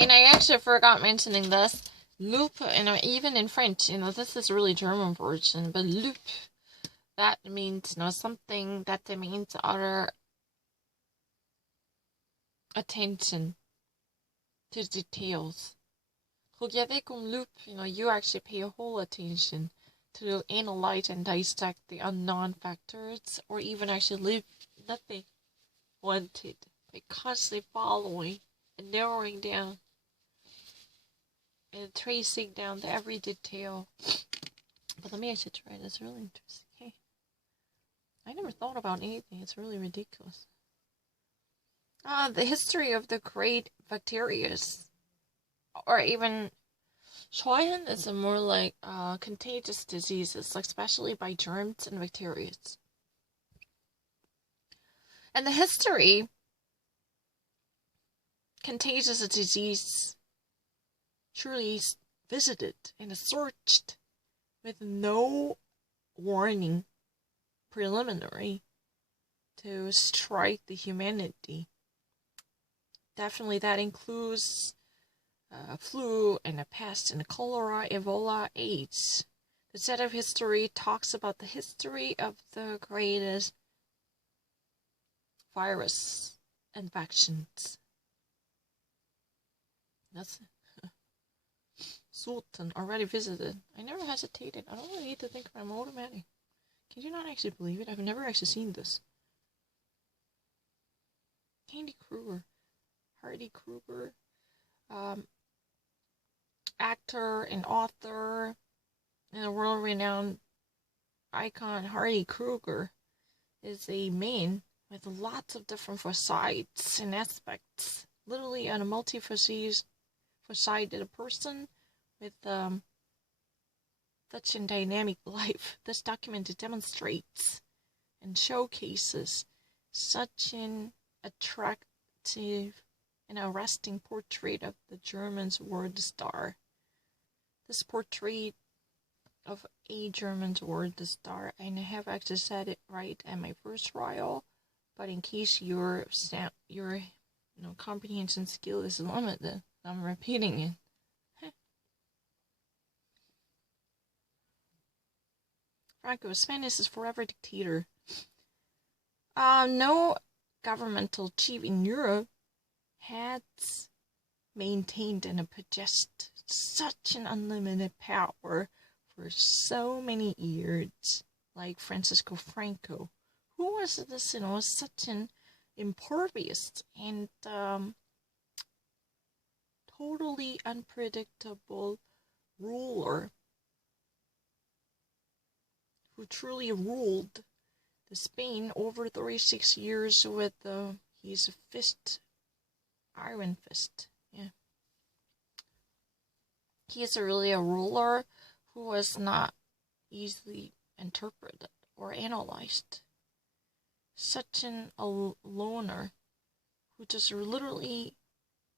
And I actually forgot mentioning this. Loop, even in French, this is really German version, but loop, that means, something that demands our attention to details. Regardez comme loop, you actually pay whole attention to analyze and dissect the unknown factors, or even actually leave nothing wanted by constantly following and narrowing down and tracing down to every detail. But let me actually try it. It's really interesting. Hey, I never thought about anything. It's really ridiculous. The history of the great bacterias, or even Schweigen, is a more like contagious diseases, like especially by germs and bacteria. And the history contagious disease truly visited and searched with no warning preliminary to strike the humanity. Definitely that includes flu and a pest and cholera, Ebola, AIDS. The set of history talks about the history of the greatest virus infections. That's Sultan already visited. I never hesitated. I don't really need to think about I'm automatic. Can you not actually believe it? I've never actually seen this. Andy Kruger, Hardy Kruger, actor and author, and a world-renowned icon. Hardy Kruger is a man with lots of different facets and aspects. Literally a multifaceted person with such a dynamic life. This document demonstrates and showcases such an attractive and arresting portrait of the German's world star. This portrait of a German's world star, and I have actually said it right at my first trial, but in case your comprehension skill is limited, I'm repeating it. Franco, Spanish is forever dictator. No governmental chief in Europe has maintained and possessed such an unlimited power for so many years, like Francisco Franco, who was this, such an impervious and totally unpredictable ruler who truly ruled the Spain over 36 years with his iron fist. Yeah, he is really a ruler who was not easily interpreted or analyzed. Such an loner who just literally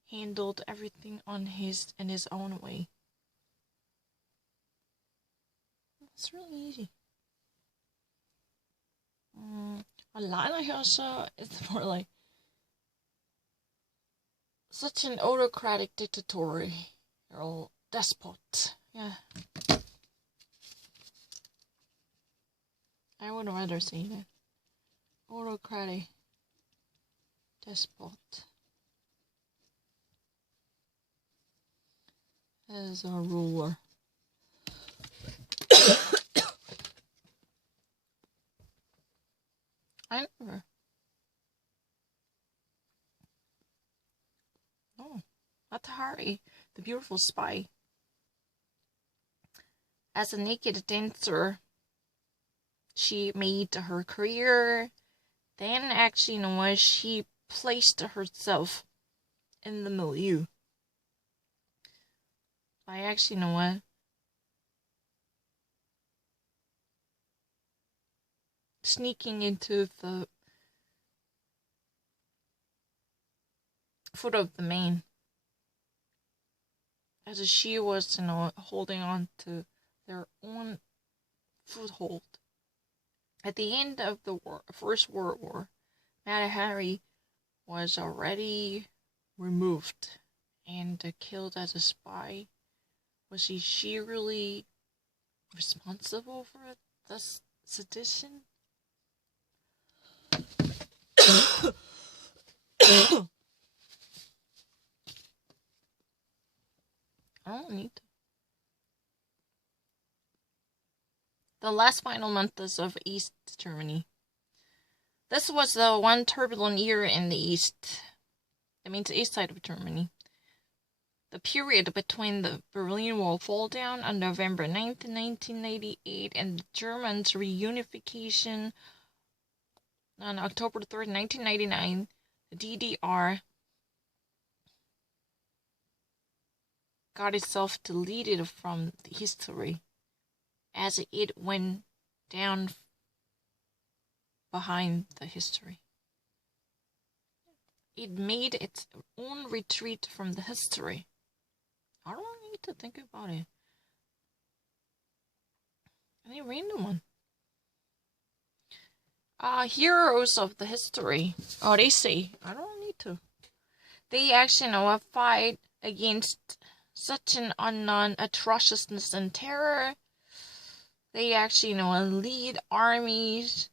handled everything in his own way. It's really easy. Alana Hirsa is more like such an autocratic dictatorial despot. Yeah. I would rather say that. Autocratic despot. As a ruler. I never. No. Atahari, the beautiful spy. As a naked dancer, she made her career. Then actually, she placed herself in the milieu. I actually, sneaking into the foot of the man. As she was, holding on to their own foothold. At the end of the First World War, Mata Hari was already removed, and killed as a spy? Was she really responsible for this sedition? I don't need to. The last final months of East Germany. This was the one turbulent year in the East. That means the east side of Germany. The period between the Berlin Wall fall down on November 9th, 1988, and the Germans' reunification on October 3rd, 1999, the DDR got itself deleted from the history as it went down behind the history. It made its own retreat from the history. I don't need to think about it. Any random one. Heroes of the history. Oh, they say. I don't need to. They actually fight against such an unknown atrociousness and terror. They actually lead armies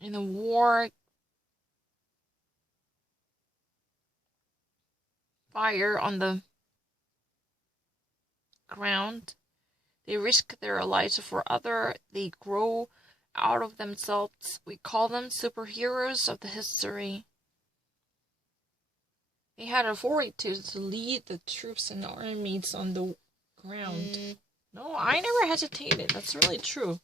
in a war. Fire on the ground. They risk their lives for others. They grow out of themselves. We call them superheroes of the history. They had authority to lead the troops and armies on the ground. No, I never hesitated. That's really true.